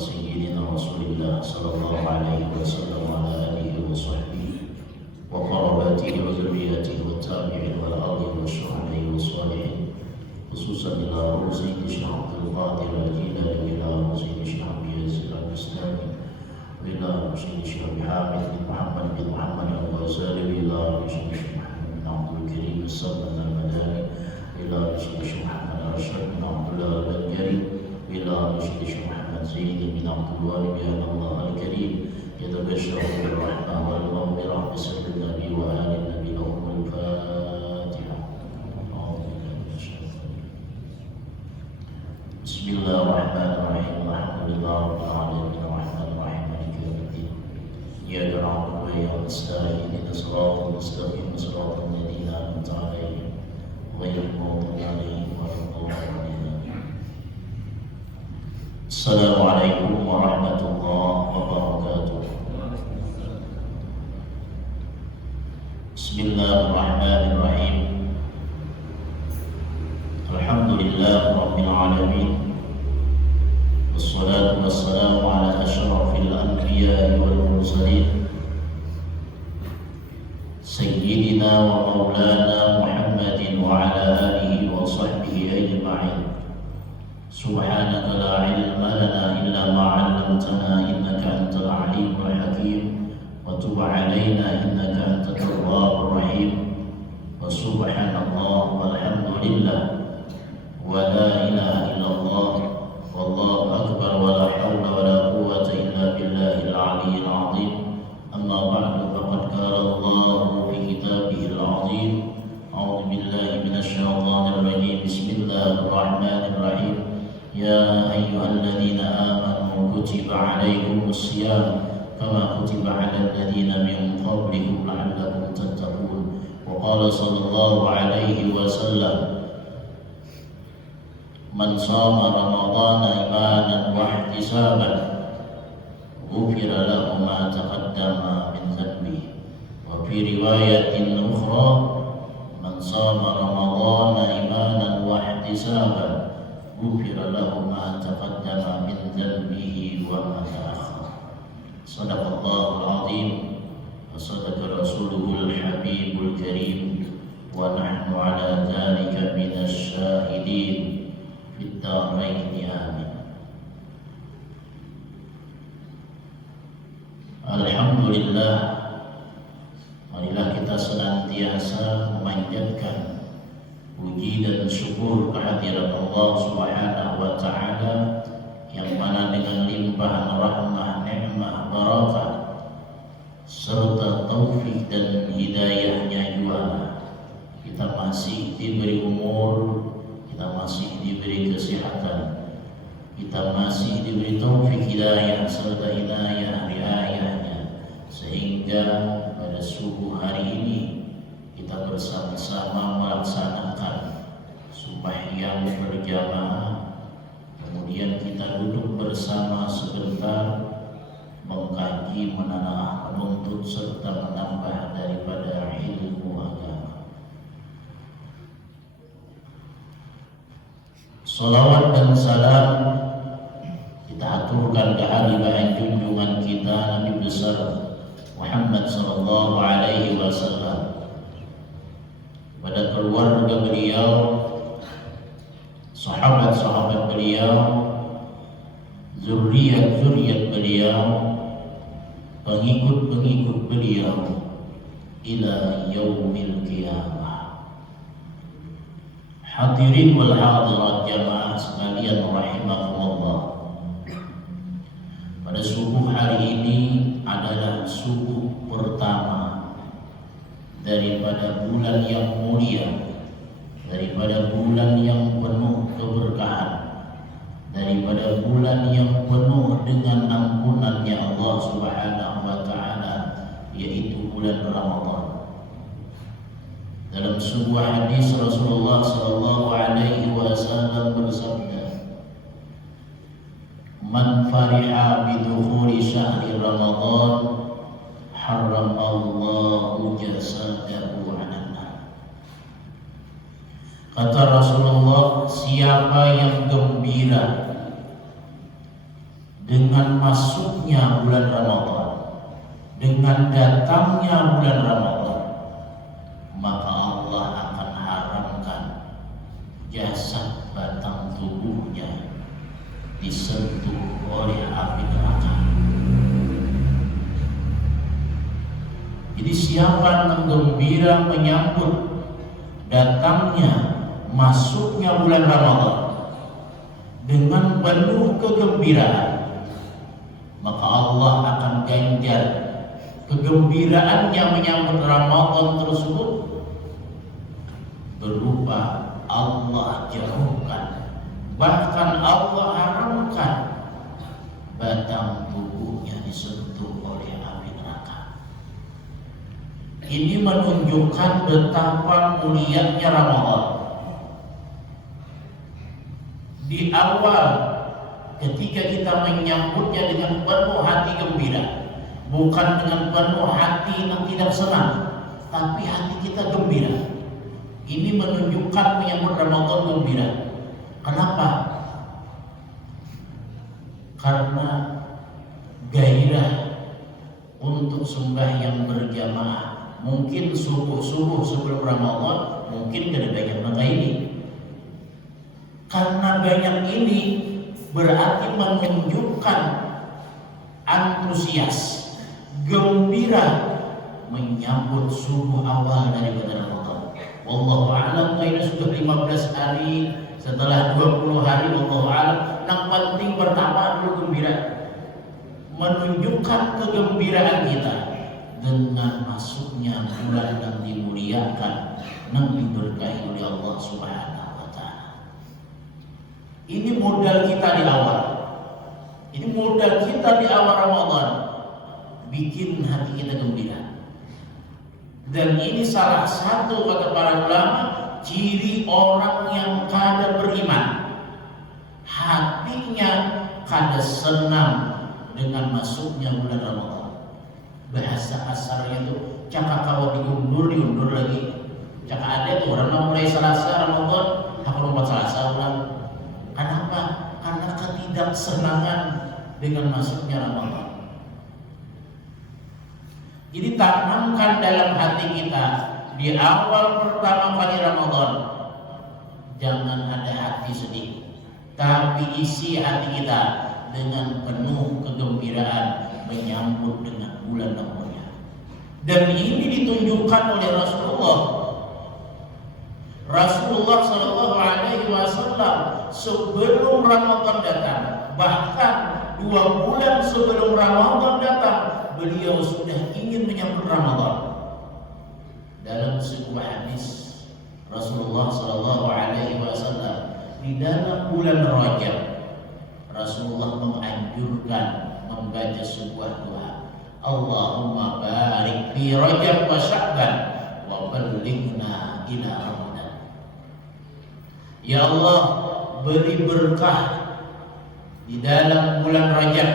سيدنا رسول الله صلى الله عليه وسلم وعلى آله وصحبه وقراباته وذرياته والتابعين والأرض والشهداء والصالحين خصوصا إلى روح سيد الشيخ عبد القادر الجيلاني وإلى روح سيد الشيخ عبد يزيد البستاني وإلى روح سيد الشيخ حامد بن محمد بن محمد الغزالي وإلى روح سيد الشيخ محمد بن عبد الكريم السلمان المداني وإلى روح سيد الشيخ محمد أرشد بن عبد الله البنجري وإلى روح سيد الشيخ محمد زيد بن عبد الوهاب بأن الله الكريم يتبشر بالرحمة والمغفرة بسر النبي وآل النبي لهم الفاتحة. بسم الله الرحمن الرحيم الحمد لله رب العالمين الرحمن الرحيم مالك يوم الدين إياك نعبد وإياك نستعين اهدنا الصراط المستقيم صراط الذين أنعمت عليهم غير المغضوب عليهم ولا الضالين. السلام عليكم ورحمة الله وبركاته. بسم الله الرحمن الرحيم الحمد لله رب العالمين والصلاة والسلام على أشرف الأنبياء والمرسلين سيدنا ومولانا محمد وعلى آله وصحبه أجمعين. سبحانك لا علم لنا إلا ما علمتنا إنك أنت العليم الحكيم وتب علينا إنك أنت التواب الرحيم. وسبحان الله والحمد لله ولا إله إلا الله والله أكبر ولا حول ولا قوة إلا بالله العلي العظيم. أما بعد فقد قال الله في كتابه العظيم أعوذ بالله من الشيطان الرجيم بسم الله الرحمن الرحيم يا أيها الذين آمنوا كتب عليكم الصيام كما كتب على الذين من قبلكم لعلكم تتقون. وقال صلى الله عليه وسلم من صام رمضان إيمانا واحتسابا غفر له ما تقدم من ذنبه. وفي رواية أخرى من صام رمضان إيمانا واحتسابا غفر له ما تقدم من ذنبه وما تأخر. صدق الله العظيم وصدق رسوله الحبيب الكريم ونحن على ذلك من الشاهدين في الدارين آمين. Alhamdulillah, marilah kita senantiasa memanjatkan puji dan syukur kehadirat Allah Subhanahu wa taala yang mana dengan limpahan rahmah, nikmah, barakah serta taufik dan hidayahnya juga kita masih diberi umur, kita masih diberi kesehatan, kita masih diberi taufik hidayah serta hidayah riayahnya, sehingga pada subuh hari ini kita bersama-sama melaksanakan sembahyang berjamaah, kemudian kita duduk bersama sebentar mengkaji, menelaah, menuntut serta menambah daripada ilmu agama. Salawat dan salam kita aturkan ke hadirin junjungan kita Nabi besar Muhammad sallallahu alaihi wasallam, pada keluarga beliau, sahabat-sahabat beliau, zuriat-zuriat beliau, pengikut-pengikut beliau ila yaumil qiyamah. Hadirin wal hadirat jamaah sekalian rahimakumullah. Pada subuh hari ini adalah subuh pertama daripada bulan yang mulia, daripada bulan yang penuh keberkahan, daripada bulan yang penuh dengan ampunannya Allah Subhanahu wa taala, yaitu bulan Ramadan. Dalam sebuah hadis Rasulullah sallallahu alaihi wasallam bersabda, "Man fariha bi dukhuli syahri Ramadan haramallahu jasadahu 'alan nar." Kata Rasulullah, siapa yang gembira dengan masuknya bulan Ramadan, dengan datangnya bulan Ramadan, maka Allah akan haramkan jasad batang tubuhnya disentuh oleh api neraka. Jadi siapa yang gembira menyambut datangnya masuknya bulan Ramadan dengan penuh kegembiraan, maka Allah akan ganjar kegembiraannya menyambut Ramadan tersebut berupa Allah jauhkan, bahkan Allah haramkan batang tubuhnya disentuh oleh api neraka. Ini menunjukkan betapa mulianya Ramadan. Di awal ketika kita menyambutnya dengan penuh hati gembira, bukan dengan penuh hati yang tidak senang, tapi hati kita gembira. Ini menunjukkan menyambut Ramadan gembira. Kenapa? Karena gairah untuk sembahyang berjamaah, mungkin subuh sebelum Ramadan, mungkin tidak banyak maka ini. Karena banyak ini berarti menunjukkan antusias, gembira menyambut subuh awal dari bulan Ramadan. Wallahu a'lam, ini sudah 15 hari setelah 20 hari, wallahu a'lam. Yang penting pertama dulu gembira, menunjukkan kegembiraan kita dengan masuknya bulan yang dimuliakan, yang diberkahi oleh Allah Subhanahu wa ta'ala. Ini modal kita di awal. Ini modal kita di awal Ramadan, bikin hati kita gembira. Dan ini salah satu, kata para ulama, ciri orang yang kada beriman. Hatinya kada senang dengan masuknya bulan Ramadan. Bahasa asarnya itu cakap kawan diundur lagi. Cakap ada tuh orang mulai Selasa Ramadan, tak lompat Selasa ulang. Kenapa? Karena ketidaksenangan dengan masuknya Ramadan. Jadi tanamkan dalam hati kita di awal pertama kali Ramadan, jangan ada hati sedih, tapi isi hati kita dengan penuh kegembiraan menyambut dengan bulan Ramadan. Dan ini ditunjukkan oleh Rasulullah Shallallahu Alaihi Wasallam sebelum Ramadan datang, bahkan 2 bulan sebelum Ramadan datang, beliau sudah ingin menyambut Ramadan. Dalam sebuah hadis Rasulullah Shallallahu Alaihi Wasallam, di dalam bulan Rajab, Rasulullah menganjurkan membaca sebuah doa, Allahumma barik fi Rajab wa Sya'ban wa ballighna ila Ramadan. Ya Allah, beri berkah di dalam bulan Rajab,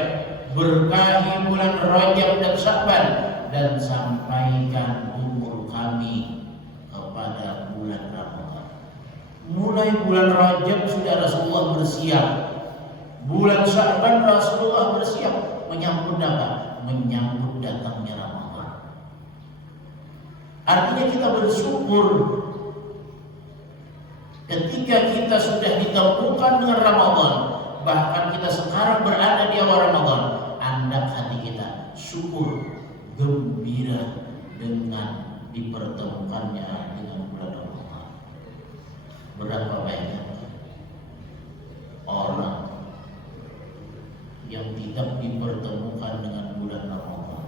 berkahi bulan Rajab dan Sya'ban, dan sampaikan umur kami kepada bulan Ramadan. Mulai bulan Rajab sudah Rasulullah bersiap, bulan Sya'ban Rasulullah bersiap menyambut apa? Menyambut datangnya Ramadan. Artinya kita bersyukur ketika kita sudah ditemukan dengan Ramadan, bahkan kita sekarang berada di awal Ramadan. Andap hati kita syukur, gembira dengan dipertemukannya dengan bulan Ramadan. Berapa banyak orang yang tidak dipertemukan dengan bulan Ramadan,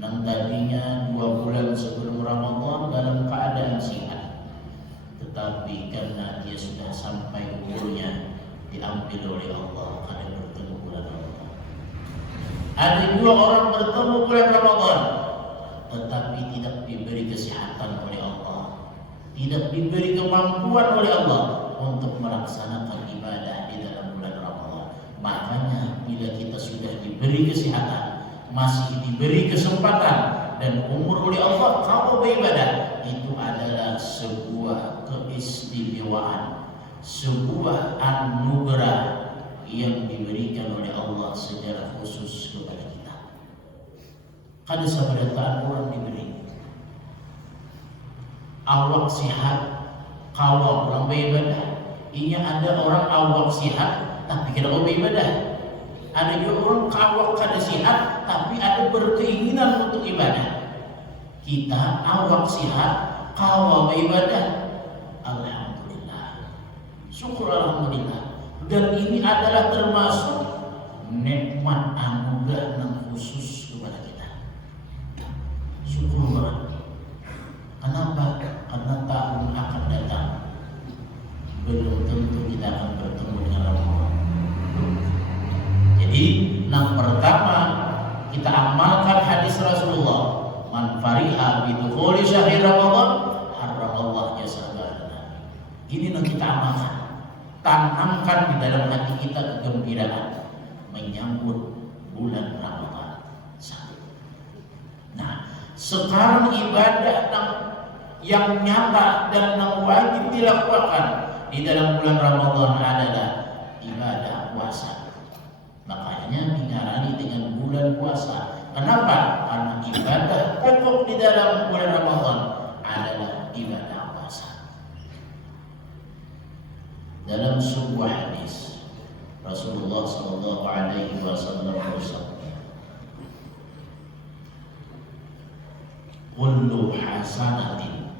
yang tadinya 2 bulan sebelum Ramadan dalam keadaan sehat, tetapi karena dia sudah sampai umurnya diambil oleh Allah karena bertemu bulan Ramadan. Ada 2 orang bertemu bulan Ramadan, tetapi tidak diberi kesehatan oleh Allah, tidak diberi kemampuan oleh Allah untuk melaksanakan ibadah di dalam bulan Ramadan. Makanya bila kita sudah diberi kesehatan, masih diberi kesempatan dan umur oleh Allah kalau beribadah, itu adalah sebuah keistimewaan, sebuah anugerah yang diberikan oleh Allah secara khusus kepada kita. Kada sabarataan orang diberi awak sihat, kalau orang beribadah. Inya ada orang awak sihat tapi kada mau beribadah. Ada juga orang awak kada sihat tapi ada berkeinginan untuk ibadah. Kita awak sihat, kalau beribadah, alhamdulillah, syukur alhamdulillah. Dan ini adalah termasuk nikmat anugerah yang khusus kepada kita. Syukur. Kenapa? Karena tahun akan datang belum tentu kita akan bertemu dengan Allah. Jadi, yang pertama kita amalkan hadis Rasulullah, man fariha bi dukhuli syahri Ramadan haramallahu jasadahu. Ini yang kita amalkan. Tanamkan di dalam hati kita kegembiraan menyambut bulan Ramadan. Nah, sekarang ibadah yang nyata dan yang wajib dilakukan di dalam bulan Ramadan adalah ibadah puasa. Makanya dinarani dengan bulan puasa. Kenapa? Karena ibadah pokok di dalam bulan Ramadan adalah ibadah puasa. Dalam sebuah hadis Rasulullah sallallahu alaihi wasallam bersabda, kullu hasanatin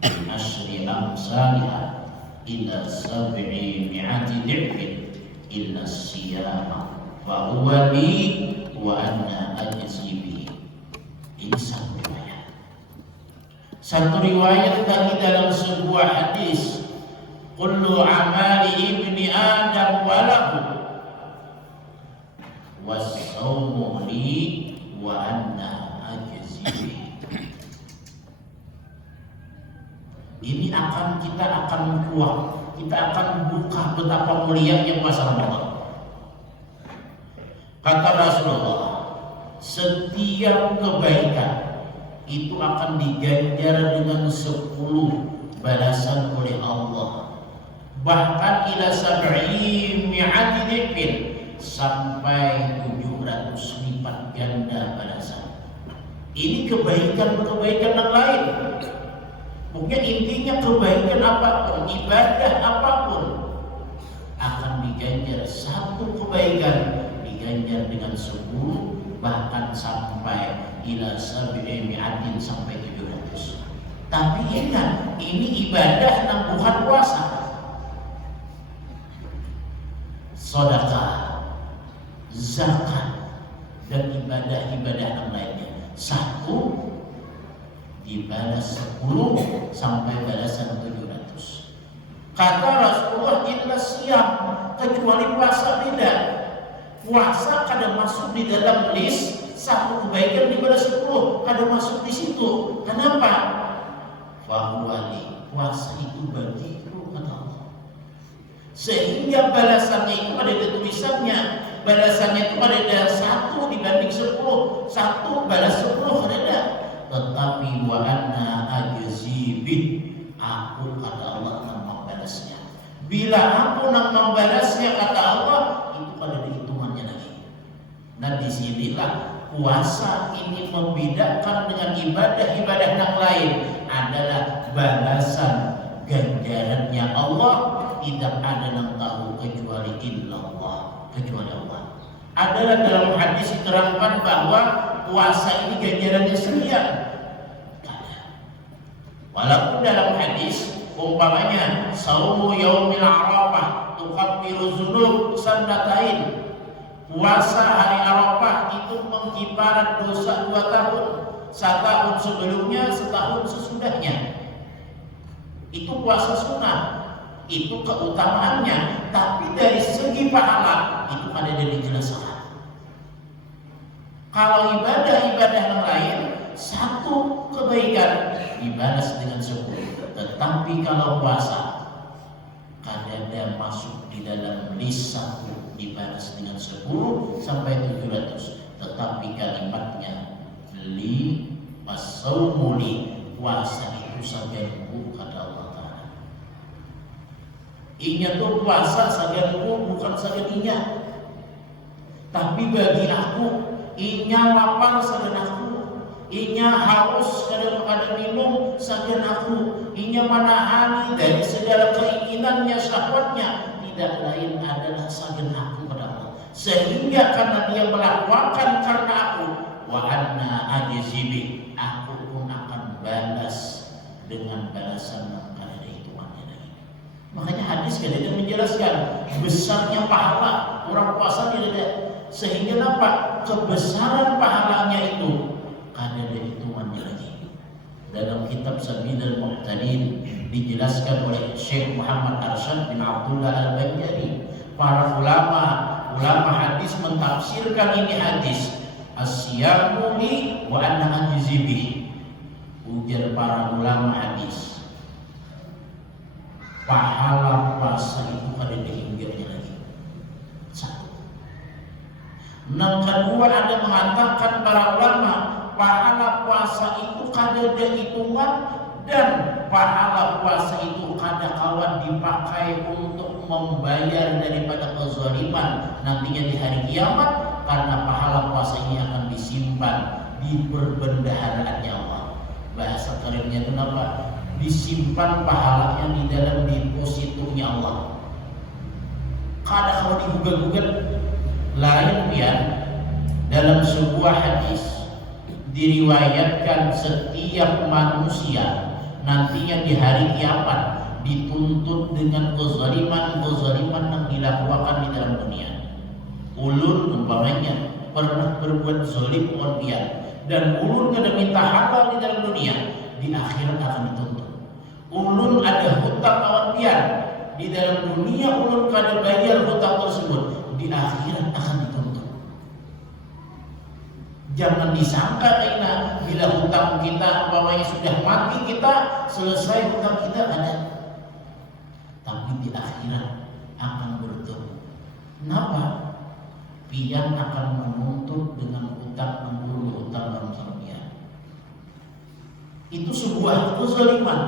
bi asyri amsalha ila sab'i mi'ati dhifin illa siyama fa huwa li wa anna ajzi bihi. Ini satu riwayat lagi dalam sebuah hadis, kullu amali ibni adam walahu was-sawmu li wa anna ajzi bihi. Ini kita akan kuat, kita akan buka betapa mulianya puasa Ramadan. Kata Rasulullah, setiap kebaikan itu akan diganjar dengan 10 balasan oleh Allah. Bahkan ila sab'i mi'ati dhifin, sampai 700 lipat ganda balasan. Ini kebaikan-kebaikan yang lain. Mungkin intinya kebaikan apapun, ibadah apapun akan diganjar. Satu kebaikan diganjar dengan 10, bahkan sampai ila sab'i mi'atin, sampai 700. Tapi ingat, ini ibadah yang bukan puasa. Sedekah, zakat, dan ibadah-ibadah yang lainnya. Satu dibalas 10 sampai balasan 700. Kata Rasulullah, illa siyam, kecuali puasa beda. Puasa kada masuk di dalam list satu kebaikan dibalas 10, kada masuk di situ. Kenapa? Fahuwali, puasa itu bagiku, kata Allah. Sehingga balasannya itu ada di tulisannya. Balasannya itu ada 1 dibanding 10. 1 balas 10 ada. Tetapi wa anna ajzi bih, aku, kata Allah, yang membalasnya. Bila aku yang membalasnya, kata Allah, itu pada dihitungannya lagi. Nah, disinilah puasa ini membedakan dengan ibadah-ibadah yang lain, adalah balasan ganjarannya Allah tidak ada yang tahu kecuali illallah, kecuali Allah. Adalah dalam hadis diterangkan bahwa puasa ini ganjarannya sekian. Walaupun dalam hadis umpamanya saumu yaumil arafah tukaffiru dzunub sanatain, puasa hari Arafah itu mengkifarat dosa 2 tahun, setahun sebelumnya, setahun sesudahnya. Itu puasa sunnah, itu keutamaannya. Tapi dari segi pahala itu ada yang dijelaskan. Kalau ibadah-ibadah yang lain, 1 kebaikan dibalas dengan 10. Tetapi kalau puasa, kadang masuk di dalam list 1 dibalas dengan 10 sampai 700. Tetapi kalimatnya li as-sawmu li, puasa itu saja, kata Allah Ta'ala. Inya tuh puasa saganku bukan sagan inya. Tapi bagi aku, inya lapar sagan aku. Inya haus kadang-kadang minum sagan aku. Inya manahani dari segala keinginannya, syahwatnya, tidak lain adalah sagan aku pada Allah. Sehingga karena dia melakukan karena aku, wa anna ajzibi, aku pun akan balas dengan balasan yang kada ada hitungannya lagi. Makanya hadis kadang menjelaskan besarnya pahala orang puasa tidak. Sehingga apa? Kebesaran pahalanya itu kada ada hitungannya lagi. Dalam kitab Sabilul Muhtadin dijelaskan oleh Syekh Muhammad Arsyad bin Abdullah Al-Banjari. Para ulama hadis mentafsirkan ini hadis, as-siyamu li wa anna ajzibi. Ujar para ulama hadis, pahala puasa itu kada ada hinggirnya lagi. Satu. Yang kedua, ada mengatakan para ulama, pahala puasa itu kada ada hitungan, dan pahala puasa itu kada kawan dipakai untuk membayar daripada kezaliman nantinya di hari kiamat, karena pahala puasa ini akan disimpan di perbendaharaannya Allah. Bahasa kerennya itu apa? Disimpan pahalanya di dalam depositonya Allah. Kada kalau digugat-gugat. Lain ya, dalam sebuah hadis diriwayatkan setiap manusia nantinya di hari kiamat dituntut dengan kezaliman yang dilakukan di dalam dunia. Ulun umpamanya pernah berbuat zalim lawan dia, dan ulun kada minta halal di dalam dunia, di akhirat akan dituntut. Ulun ada hutang lawan dia, di dalam dunia ulun kada bayar hutang tersebut, di akhirat akan dituntut. Jangan disangka karena bila hutang kita umpamanya sudah mati, kita selesai hutang kita ada, tapi di akhirat akan bertemu. Kenapa? Pian akan menuntut dengan hutang dulu, hutang dalam serbian. Itu sebuah kezaliman.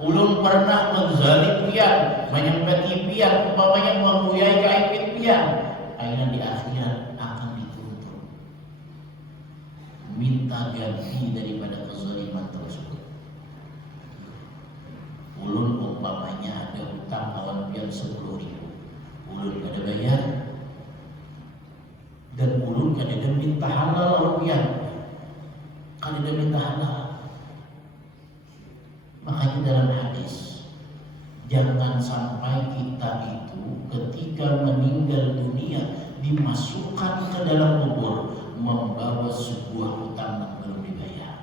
Ulun pernah menzalim pian, menyempati pian, umpamanya membuyai kaipin pian. Akhirnya di akhirat akan dituntut, minta ganti daripada kezaliman tersebut. Ulun umpamanya ada hutang lawan pian 10.000, ulun kada bayar, dan ulun kada minta halal lawan pian, kada minta halal. Makanya dalam hadis, jangan sampai kita itu ketika meninggal dunia dimasukkan ke dalam kubur membawa sebuah hutang yang belum dibayar.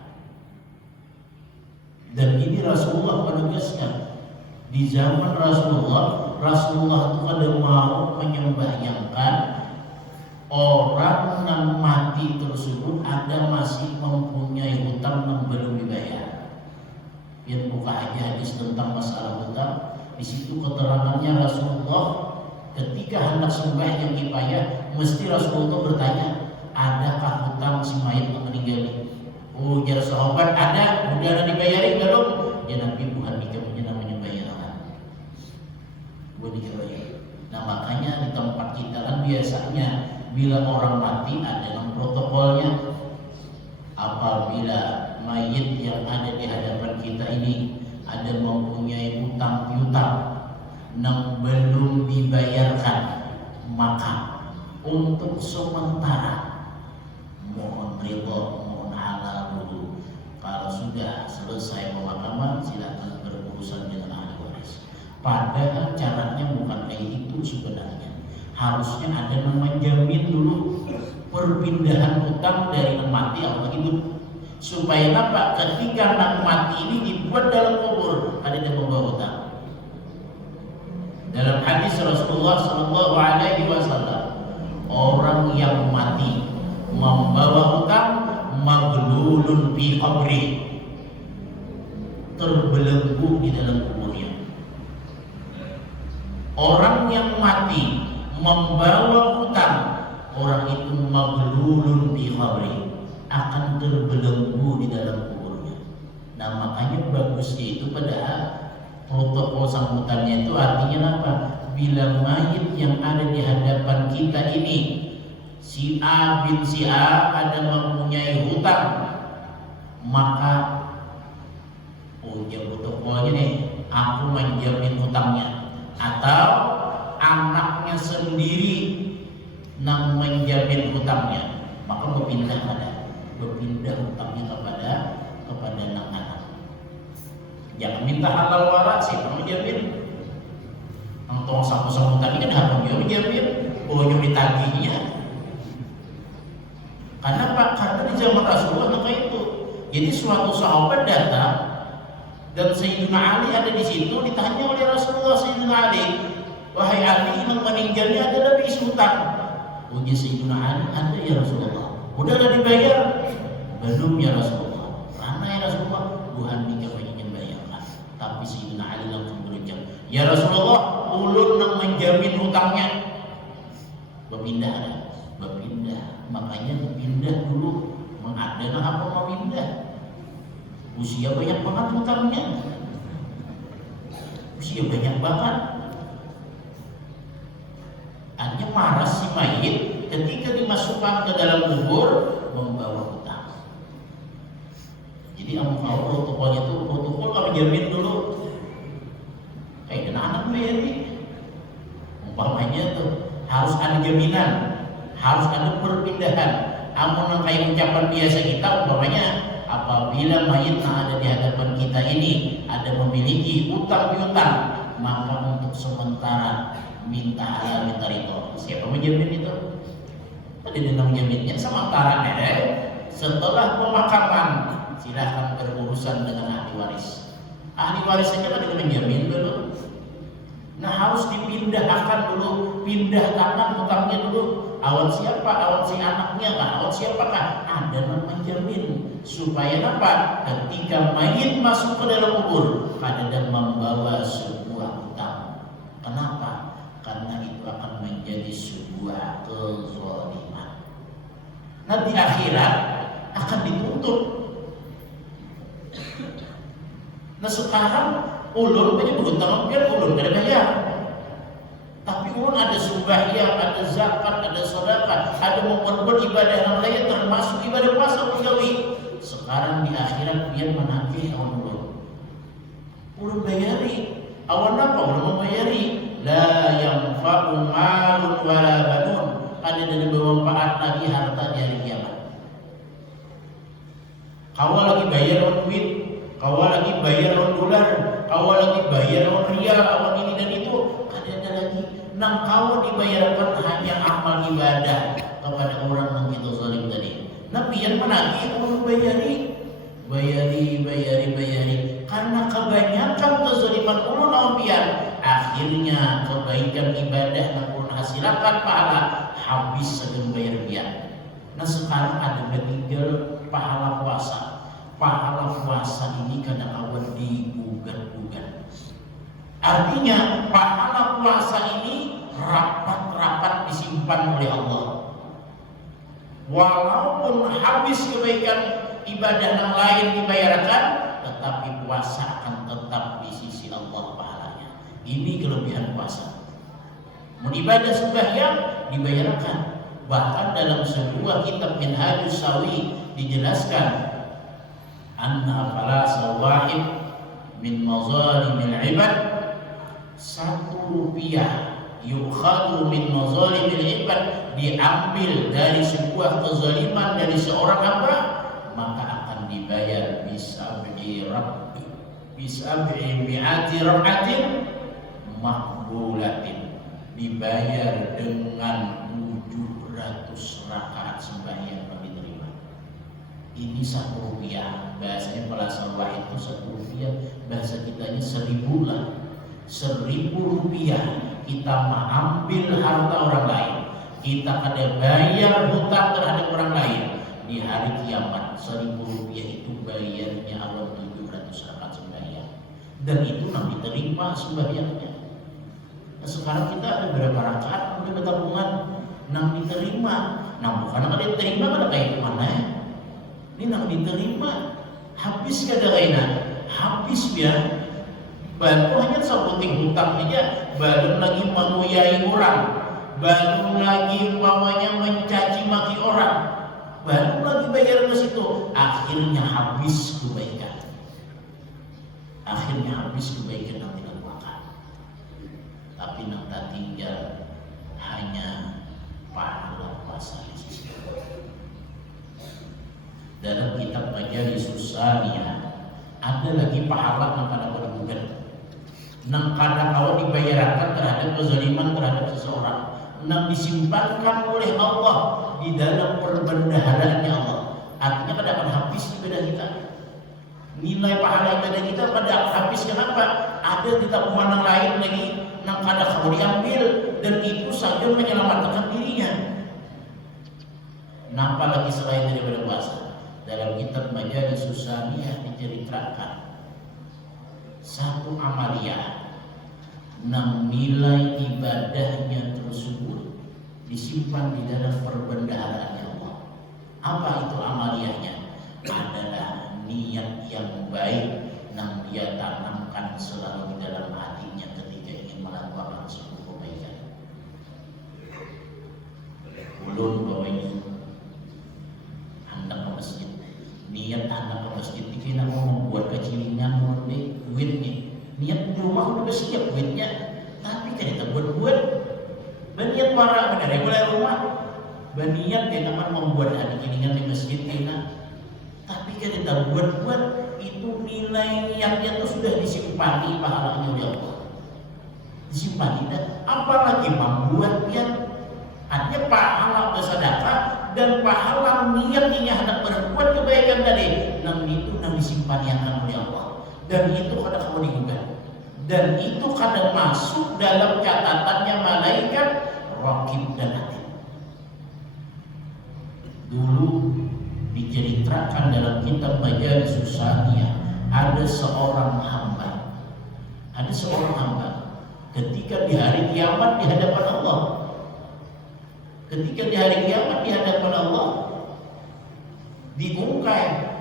Dan ini Rasulullah menegaskan, di zaman Rasulullah itu kada mau menyembahyangkan orang yang mati tersebut ada masih mempunyai hutang yang belum dibayar. Yang buka aja hadis tentang masalah hutang. Di situ keterangannya Rasulullah ketika hendak sembahyang kifayah, mesti Rasulullah bertanya, adakah hutang si mayat yang meninggal ini? Oh, jar sahabat ada, udah dibayarin belum? Ya Nabi, bukan dikemanya namanya bayaran, bukan dibayar. Nah makanya di tempat kita kan biasanya bila orang mati ada yang protokolnya. Apabila mayit yang ada di hadapan kita ini ada mempunyai hutang piutang yang belum dibayarkan, maka untuk sementara mohon ridho, mohon halal dulu. Kalau sudah selesai pemakaman, silakan berurusan dengan ahli waris. Padahal caranya bukan kayak itu sebenarnya. Harusnya ada yang menjamin dulu perpindahan hutang dari yang mati atau hidup, supaya apa? Ketika yang mati ini dibuat dalam kubur, ada yang membawa hutang. Dalam hadis Rasulullah SAW, orang yang mati membawa hutang, maglulun fi qabri, terbelenggu di dalam kuburnya. Orang yang mati membawa hutang, orang itu maglulun fi qabri, akan terbelenggu di dalam kuburnya. Nah makanya bagusnya itu padahal protokol sambutannya itu artinya apa? Bila mayit yang ada di hadapan kita ini si A bin si A ada mempunyai hutang, maka dia protokolnya nih, aku menjamin hutangnya, atau anaknya sendiri yang menjamin hutangnya, maka berpindah hutangnya kepada anak. Jangan minta halal warat, siapa menjamin? Yang tong sapu tadi kan harus dia menjamin, yang ditagihnya. Karena Pak, karena di zaman Rasulullah maka itu. Jadi suatu sahabat datang dan Sayyidina Ali ada di situ, ditanya oleh Rasulullah, Sayyidina Ali, wahai Ali, yang meninggalnya adalah bis hutang. Uji Sayyidina Ali, ada ya Rasulullah. Udah dibayar? Belum ya Rasulullah. Karena ya Rasulullah, Tuhan jika ingin bayarkan. Tapi Sayyidina Ali langsung berucap, ya Rasulullah, ulun yang menjamin hutangnya. Berpindah. Makanya berpindah dulu. Mengadana apa mau pindah? Usia banyak banget hutangnya. Usia banyak banget. Hanya marah si mayit ketika dimasukkan ke dalam kubur membawa hutang. Jadi protokolnya itu protokol kami jamin dulu. Kayak anak bayari. Umpamanya tuh harus ada jaminan, harus ada perpindahan. Amun kayak ucapan biasa kita umpamanya apabila mayit yang ada di hadapan kita ini ada memiliki utang piutang, maka untuk sementara minta halal minta ridho. Siapa menjamin itu? Tadi dia menjaminnya sementara setelah pemakaman silahkan berurusan dengan ahli waris. Ahli waris saja kan menjamin dulu. Nah harus dipindahkan dulu, pindah tangan hutangnya dulu. Awan siapa? Awan si anaknya kah? Awan siapakah? Ada yang menjamin supaya apa? Ketika mayit masuk ke dalam kubur, ada yang membawa sebuah hutang. Kenapa? Karena itu akan menjadi sebuah kezaliman. Nah di akhirat akan dituntut. Nah sekarang ulun banyak berhutang, biar ulun gak ada bayar. Tapi ulun ada sembahyang, ada zakat, ada sedekah, ada memperbuat ibadah yang lain termasuk ibadah puasa pegawai. Sekarang di akhirat biar menagih awan ulun. Ulun bayari. Awan apa? Ulun membayari. La yanfa'u malun wala banun. Ada dari bermanfaat lagi harta di hari kiamat. Kau lagi bayar on duit, kau lagi bayar on dolar, kau lagi bayar on rial, awan ini dan itu. Ada lagi. Nang kau dibayarkan hanya amal ibadah kepada orang yang kita zalim tadi. Nabi yang menagih ulun bayari. Karena kebanyakan kezaliman ulun awapian, akhirnya kebaikan ibadah yang ulun hasilkan pahala habis sebelum bayar dia. Nah sekarang ada meninggal pahala puasa. Pahala puasa ini kadang awan digugat-gugat. Artinya pahala puasa ini rapat-rapat disimpan oleh Allah. Walaupun habis kebaikan ibadah yang lain dibayarkan, tetapi puasa akan tetap di sisi Allah pahalanya. Ini kelebihan puasa. Ibadah sembahyang dibayarkan. Bahkan dalam sebuah kitab Minhajus Sawi dijelaskan anna falasa wahid min mazalimil ibad, 1 rupiah yukhadu min mazalimil ibad, diambil dari sebuah kezaliman dari seorang hamba, maka akan dibayar bisab'i mi'ati rak'atin makbulatin, dibayar dengan 700 rakaat sembahyang yang diterima. Ini 1 rupiah, bahasanya pelasa wahid itu 1 rupiah, bahasa kitanya 1000 lah. 1000 rupiah kita mengambil harta orang lain, kita kada bayar hutang terhadap orang lain. Di hari kiamat 1000 rupiah itu bayarnya Allah 700 rakaat sembahyang, dan itu nanti diterima sembahyangnya. Nah sekarang kita ada berapa rakaat udah bertabungan nang diterima. Nah bukan kada diterima kada kayak mana ya? Ini nang diterima habis kada kaina, habis biar Baru hanya sebuting hutang aja, baru lagi mengoyai orang, baru lagi umpamanya mencaci maki orang, baru lagi bayar ke situ, akhirnya habis kebaikan. Akhirnya habis kebaikan yang dilakukan. Tapi yang tak tinggal hanya pahala puasa. Dalam kitab Majalis Susaniyah ada lagi pahala yang kada berbukan. Nang kada kau dibayarkan terhadap kezaliman terhadap seseorang, nang disimpankan oleh Allah di dalam perbendaharaannya Allah. Artinya kada akan habis ibadah kita. Nilai pahala ibadah kita pada habis. Kenapa? Ada di tabungan yang lain lagi yang kada kau diambil, dan itu saja menyelamatkan dirinya. Nampak lagi selain daripada puasa. Dalam kitab Majalis Susaniyah diceritakan satu amaliyah yang nilai ibadahnya tersebut disimpan di dalam perbendaharaannya Allah. Apa itu amaliyahnya? Adalah niat yang baik yang dia tanamkan selalu di dalam hatinya ketika ingin melakukan suatu kebaikan. Ulun bawanya hendak ke masjid, niat anak ke masjid dikira mau membuat kecilingan murni duitnya, niat di rumah udah siap duitnya, tapi kan kita buat berniat para benar mulai rumah berniat dia akan membuat kecilingan di masjid kita, tapi kan kita buat itu nilai niatnya itu sudah disimpani pahalanya oleh Allah, disimpani. Dan apalagi membuat dia artinya pahala bersedekah dan pahala niatnya hendak berbuat kebaikan tadi, nang itu nang disimpankan oleh Allah, dan itu kada kamu digugat, dan itu kada masuk dalam catatannya malaikat raqib dan atid. Dulu diceritakan dalam kitab Majalis Susaniyah ada seorang hamba ketika di hari kiamat di hadapan Allah. Ketika di hari kiamat di hadapan Allah diungkai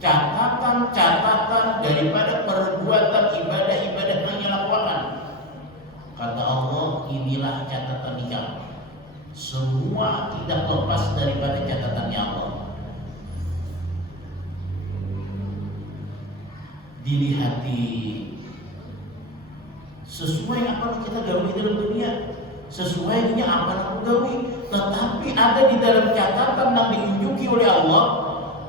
catatan daripada perbuatan ibadah-ibadah yang ia lakukan. Kata Allah, inilah catatan kamu. Semua tidak lepas daripada catatannya Allah. Dilihati sesuai apa kita gawe dalam dunia, sesuai dengan apa yang gawe, tetapi ada di dalam catatan yang ditunjuki oleh Allah,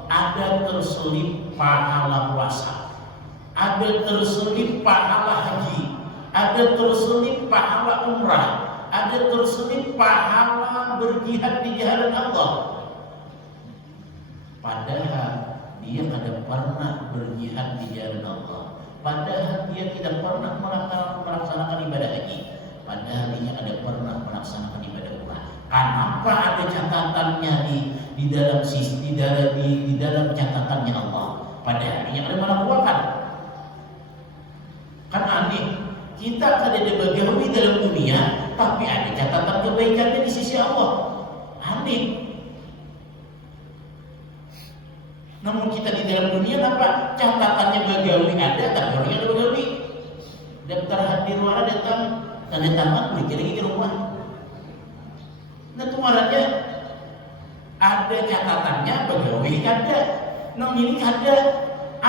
ada terselip pahala puasa, ada terselip pahala haji, ada terselip pahala umrah, ada terselip pahala berjihad di jalan Allah. Padahal dia tidak pernah berjihad di jalan Allah, padahal dia tidak pernah melaksanakan ibadah haji, padahal dia ada pernah melaksanakan ibadah umrah. Kenapa ada catatannya di dalam catatannya Allah, padahal dia ada melakukan? Kan aneh, kita kada dibagawi dalam dunia, tapi ada catatan kebaikannya di sisi Allah. Aneh. Namun kita di dalam dunia apa? Catatannya bagawi ada, tapi orangnya ada bagawi. Daftar hadir wara datang, tanda tangan, balik lagi ke rumah. Nah kemarinnya ada catatannya bagawi ada. Namun ini ada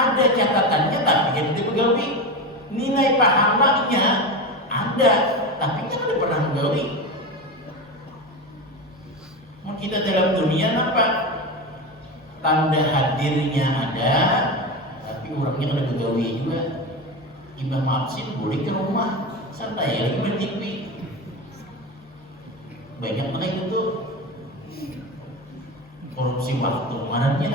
catatannya, tapi kita tidak bagawi. Nilai pahalanya ada, tapi kita tidak pernah bagawi. Mau kita dalam dunia apa? Tanda hadirnya ada, tapi orangnya kada begawi juga. Imam absen boleh ke rumah, santai lagi main TV. Banyak mereka itu korupsi waktu kemarinnya.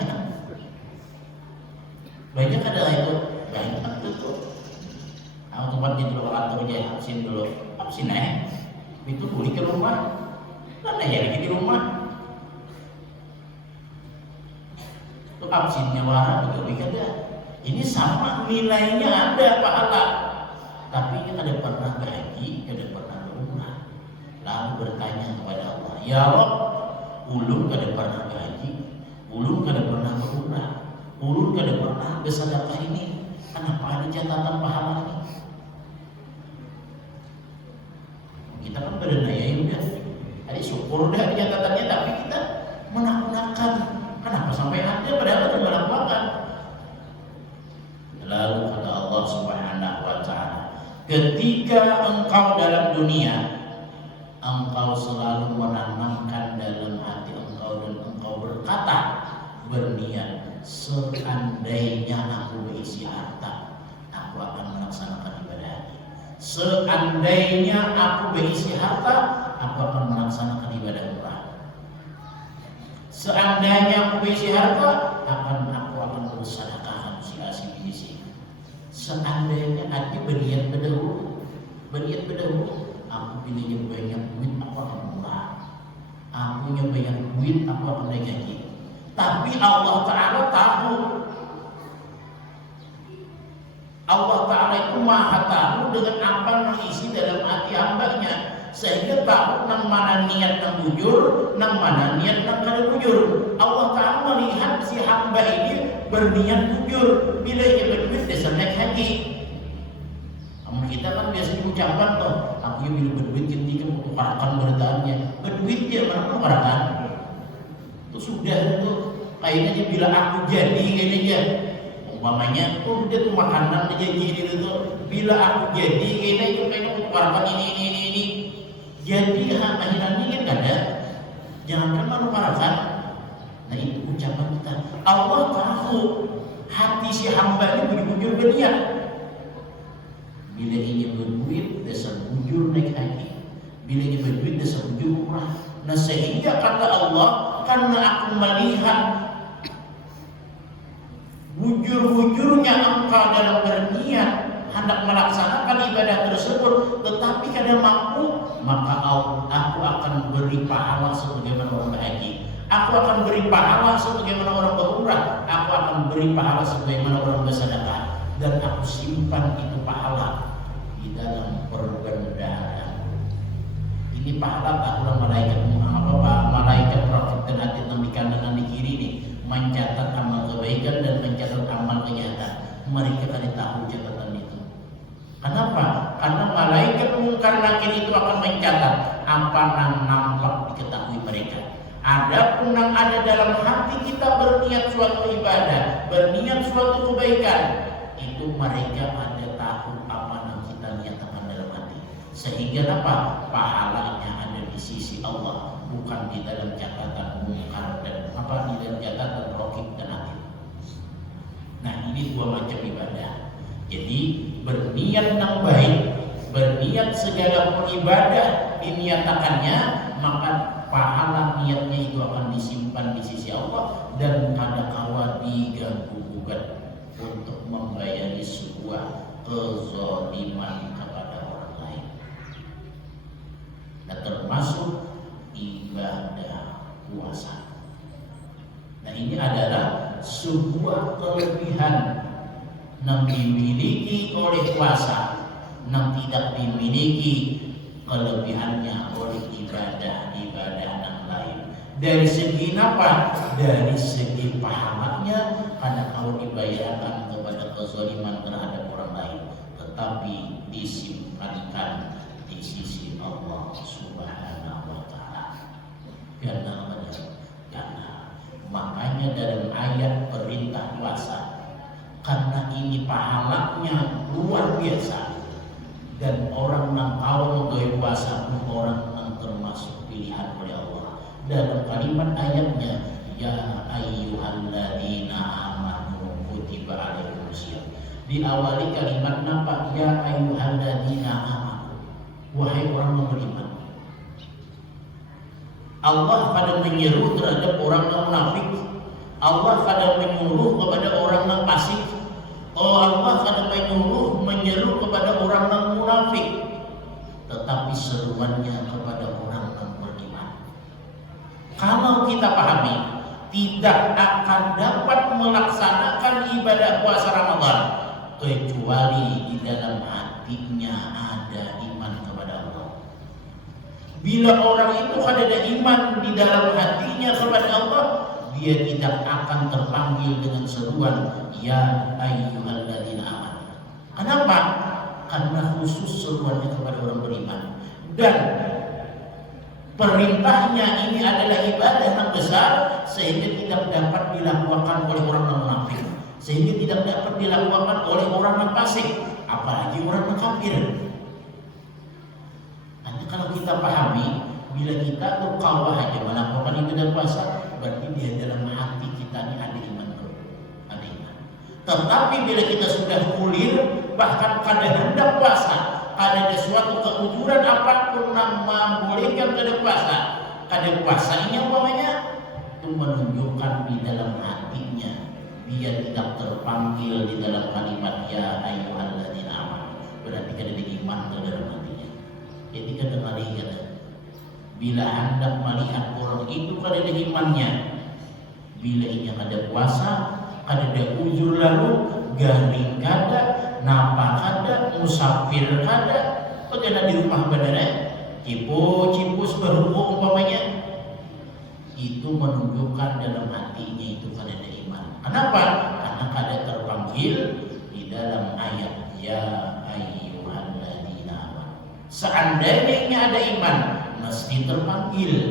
Banyak ada itu, banyak itu. Aku tempat di dulu kantor aja absen itu boleh ke rumah, santai lagi di rumah. Absennya wara begawi kada. Ini sama nilainya ada pahala, tapi kita kada pernah berhaji, kada pernah berumrah. Lalu bertanya kepada Allah, ya Rabb, ulun kada pernah berhaji, ulun kada pernah berumrah, ulun kada pernah bersedekah ini, kenapa ada catatan pahala ini? benar ya udah. Tadi syukur dah catatannya, tapi kita menak-nakan. Kenapa sampai ada padahal itu menak-nakan? Lalu kata Allah Subhanahu wa taala, ketika engkau dalam dunia, engkau selalu menanamkan dalam hati engkau dan engkau berkata, berniat, seandainya aku berisi harta, aku akan melaksanakan ibadah haji. Seandainya aku berisi harta, aku akan melaksanakan ibadah umrah. Seandainya aku berisi harta, aku akan bersedekah si asih bisi. Seandainya hati berniat berdahulu, aku pilihnya banyak duit, aku akan umrah. Aku punya banyak duit, aku akan naik haji. Tapi Allah Ta'ala tahu, Allah Ta'ala itu maha tahu dengan apa yang isi dalam hati hambanya, sehingga tahu nang mana niat nang bujur, nang mana niat nang kada bujur. Allah Ta'ala melihat si hamba ini berniat bujur, bila ia berduit dia naik haji. Namun kita kan biasanya ucapan toh, aku yang bila berduit ketika menukarakan beritaannya, berduit dia mana menukarakan? Itu sudah itu kayaknya dia bila aku jadi kayaknya dia. Umpamanya, dia tuh makanan dia jadi itu. Bila aku jadi kayaknya dia pengen menukarakan ini. Jadi akhirannya kan gak ada. Jangankan menukarakan. Nah itu ucapan kita. Allah tahu hati si hamba ini bujur berniat. Bila ingin berduit, dasar bujur naik haji. Bila ingin berduit, dasar bujur umrah. Nah sehingga kata Allah, karena aku melihat bujur-bujurnya engkau dalam berniat hendak melaksanakan ibadah tersebut, tetapi kada mampu, maka aku akan beri pahala sebagaimana orang berhaji. Aku akan beri pahala sebagaimana orang berumrah. Aku akan beri pahala sebagaimana orang bersedekah. Dan aku simpan itu pahala di dalam perbendaharaan. Ini pahala tak ulang malaikat malaikat praktik dan hati di kanan dan di kiri ini mencatat amal kebaikan dan mencatat amal kejahatan. Mereka kan tahu catatan itu. Kenapa? Karena malaikat mungkar nakir itu akan mencatat apa yang nampak diketahui mereka. Adapun yang ada dalam hati kita berniat suatu ibadah, berniat suatu kebaikan, itu mereka ada tahu apa yang kita nyatakan dalam hati. Sehingga apa? Pahalanya ada di sisi Allah, bukan di dalam catatan mungkar dan di dalam catatan rokib dan atid. Nah ini dua macam ibadah. Jadi berniat yang baik, berniat segala ibadah diniatakannya, maka pahala niatnya itu akan disimpan di sisi Allah dan kada kawa diganggu gugat untuk membayari sebuah kezaliman kepada orang lain. Nah termasuk ibadah puasa. Nah ini adalah sebuah kelebihan yang dimiliki oleh puasa, yang tidak dimiliki kelebihannya oleh ibadah-ibadah yang lain. Dari segi apa? Dari segi pahalanya, karena kalau dibayarkan kepada kezaliman terhadap orang lain, tetapi disimpankan di sisi Allah Subhanahu wa taala. Karena makanya dalam ayat perintah puasa, karena ini pahalanya luar biasa dan orang yang tahu menggaya puasa orang yang termasuk pilihan oleh Allah. Dalam kalimat ayatnya, ya ayyuhalladzina amanu kutiba alaikumusiyam, diawali kalimat apa? Ya ayyuhalladzina amanu, wahai orang yang beriman. Allah pada menyeru terhadap orang yang munafik. Allah pada menyuruh kepada orang yang fasik. Allah pada menyeru kepada orang yang munafik. Tetapi seruannya kepada orang yang beriman. Kalau kita pahami, tidak akan dapat melaksanakan ibadah puasa Ramadan kecuali di dalam hatinya ada iman kepada Allah. Bila orang itu ada iman di dalam hatinya kepada Allah, dia tidak akan terpanggil dengan seruan ya ayyuhalladzina amanu. Kenapa? Karena khusus seruannya kepada orang beriman. Dan Perintahnya ini adalah ibadah yang besar sehingga tidak dapat dilakukan oleh orang yang munafik, sehingga tidak dapat dilakukan oleh orang yang fasik, apalagi orang yang kafir. Nanti kalau kita pahami, bila kita kawah aja melakukan ibadah puasa, berarti dia dalam hati kita ini ada iman, ada iman. Tetapi bila kita sudah kulir, bahkan kadang hendak puasa, ada suatu keujuran apapun yang membolehkan kada puasa, kada puasa ini umpamanya itu menunjukkan di dalam hatinya dia tidak terpanggil di dalam kalimat ya ayyuhalladzina amanu, berarti kada ada iman ke dalam hatinya. Jadi kada melihat, bila hendak melihat orang itu kada ada imannya, bila ini kada puasa, kada ada ujur lalu garing kada, napa kada, musafir kada, bagaimana di rumah benar cipus berhubung umpamanya, itu menunjukkan dalam hatinya itu kada ada iman. Kenapa? Karena kada terpanggil di dalam ayat ya ayyuhalladzina amanu. Seandainya ada iman, mesti terpanggil,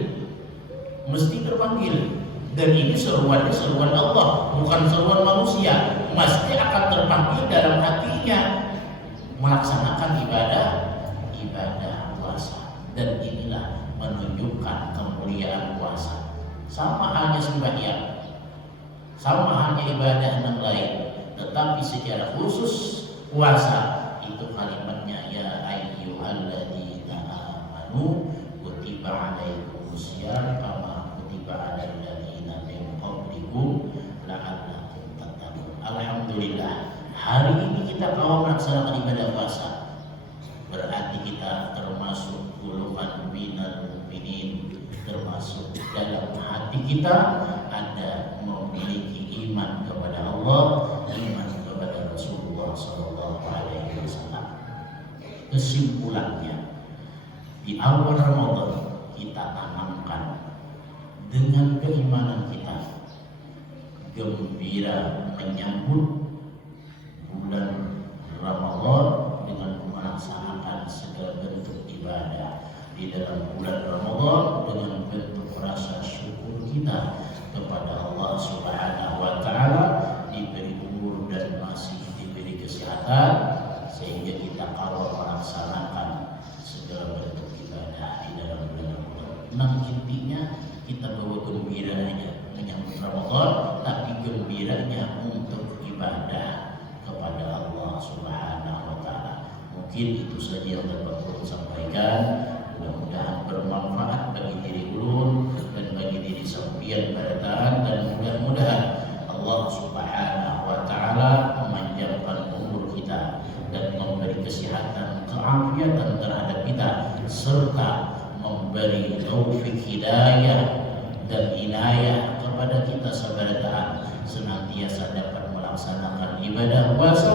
dan ini seruannya seruan Allah, bukan seruan manusia. Mesti akan terpanggil dalam hatinya melaksanakan ibadah puasa, dan inilah menunjukkan kemuliaan puasa. Sama halnya sembahyang, sama halnya ibadah yang lain, tetapi secara khusus puasa itu kalimatnya ya ayyuhalladzina amanu kutiba alaikumusiyam kama kutiba alal ladzina min qablikum la'allakum tattaqun. Alhamdulillah, hari ini kita mau melaksanakan ibadah puasa, berarti kita termasuk golongan minal mu'minin, termasuk dalam hati kita ada memiliki iman kepada Allah, iman kepada Rasulullah SAW. Kesimpulannya, di awal Ramadan kita tanamkan dengan keimanan kita gembira menyambut bulan Ramadan dengan melaksanakan segala bentuk ibadah di dalam bulan Ramadan, dengan bentuk rasa syukur kita kepada Allah Subhanahu wa taala, diberi umur dan masih diberi kesehatan sehingga kita kawal melaksanakan segala bentuk ibadah di dalam bulan Ramadan. Nah, intinya kita bawa gembiranya menyambut Ramadan, tapi gembiranya untuk ibadah kepada Allah Subhanahu wa taala. Mungkin itu saja yang dapat ulun sampaikan. Mudah-mudahan bermanfaat bagi diri ulun dan bagi diri sampeyan barataan, dan mudah-mudahan Allah Subhanahu wa taala memanjangkan umur kita dan memberi kesehatan, keafiatan terhadap kita, serta memberi taufik hidayah dan inayah kepada kita sabarataan senantiasa dapat melaksanakan ibadah puasa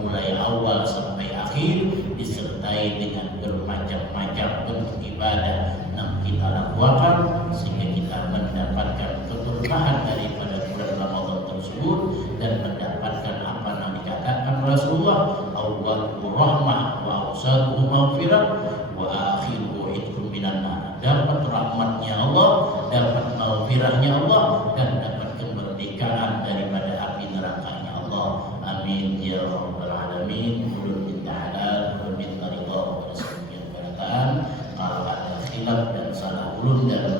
mulai awal sampai akhir, disertai dengan bermacam-macam bentuk ibadah yang kita lakukan, sehingga kita mendapatkan keberkahan daripada bulan Ramadan tersebut dan mendapatkan apa yang dikatakan Rasulullah, awwaluhu rahmah wa awsatuhu maghfirah wa akhiruhu itqun minan nar. Dapat rahmatnya Allah, dapat maghfirahnya Allah, dan dapat kemerdekaan daripada api nerakanya Allah. Amin ya rabbal alamin. Ulun minta halal, ulun minta ridha kepada sekalian barataan. Kalau ada khilaf dan salah ulun dalam